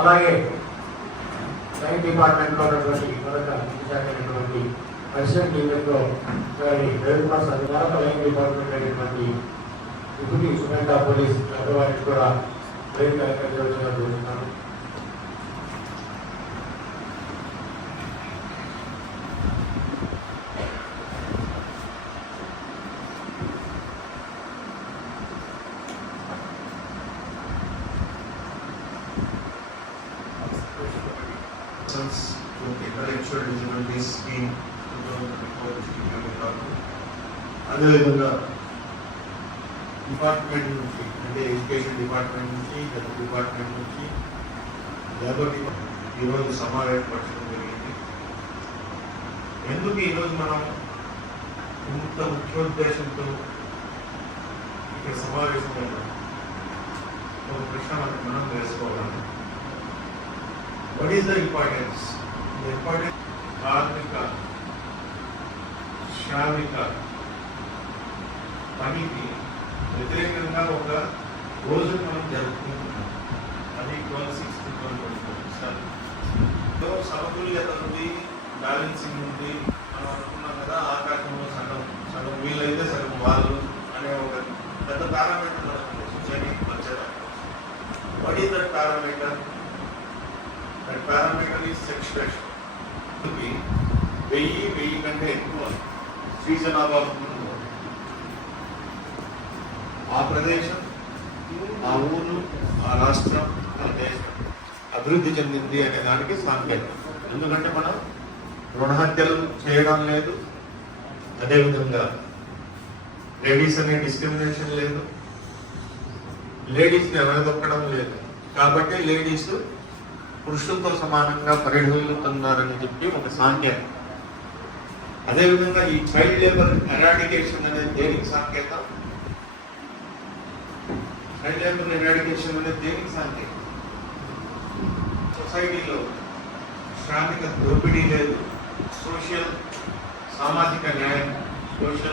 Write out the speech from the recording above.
అలాగే లైన్ డిపార్ట్మెంట్లో ఉన్నటువంటి మరొక ఇన్ఛార్జ్ అయినటువంటి అసిస్టెంట్ లీడర్లో రవి ప్రసాద్ మరొక లైన్ డిపార్ట్మెంట్ అయినటువంటి డిప్యూటీ సుమేటా పోలీస్ వారికి కూడా లైన్ కార్యక్రమాలు జరుగుతున్నాను. to intellectual disabilities scheme 2024 అదేవిధంగా డిపార్ట్మెంట్ నుంచి అంటే ఎడ్యుకేషన్ డిపార్ట్మెంట్ నుంచి హెల్త్ డిపార్ట్మెంట్ నుంచి లేబర్ డిపార్ట్మెంట్ ఈరోజు సమావేశపరచడం జరిగింది. ఎందుకు ఈరోజు మనం ఇంత ముఖ్యోద్దేశంతో ఇక్కడ సమావేశం ఒక ప్రశ్న మనం వేసుకోవాలి. What is the importance? The importance కార్మిక శ్రామిక పనికి వ్యతిరేకంగా ఒక రోజు మనం జరుపుకుంటున్నాం. అది 12/6/2024 సమతుల్యత నుండి బ్యాలెన్సింగ్ నుండి మనం అనుకున్నాం కదా, ఆకాశంలో సగం వీళ్ళైతే సగం వాళ్ళు అనే ఒక పెద్ద పారామీటర్ మనకు సొసైటీకి వచ్చేదా. What is that parameter? That parameter is saturation. 1000 కంటే ఎక్కువ స్త్రీ జనాభా ఆ ప్రదేశం, ఆ ఊరు, ఆ రాష్ట్రం, ఆ దేశం అభివృద్ధి చెందింది అనే దానికి సాంకేతం. ఎందుకంటే మనం రుణహత్యలు చేయడం లేదు, అదేవిధంగా లేడీస్ అనే డిస్క్రిమినేషన్ లేదు, లేడీస్ని వెనదొక్కడం లేదు. కాబట్టి లేడీస్ పురుషులతో సమానంగా పరిఢవిల్లుతున్నారని చెప్పి ఒక సాంకేతం. అదేవిధంగా ఈ చైల్డ్ లేబర్ ఎరాడికేషన్ అనేది దేనికి సాంకేతం? చైల్డ్ లేబర్ ఎరాడికేషన్ అనేది దేనికి సాంకేతం? సొసైటీలో శ్రామిక దోపిడీ లేదు, సామాజిక న్యాయం, సోషల్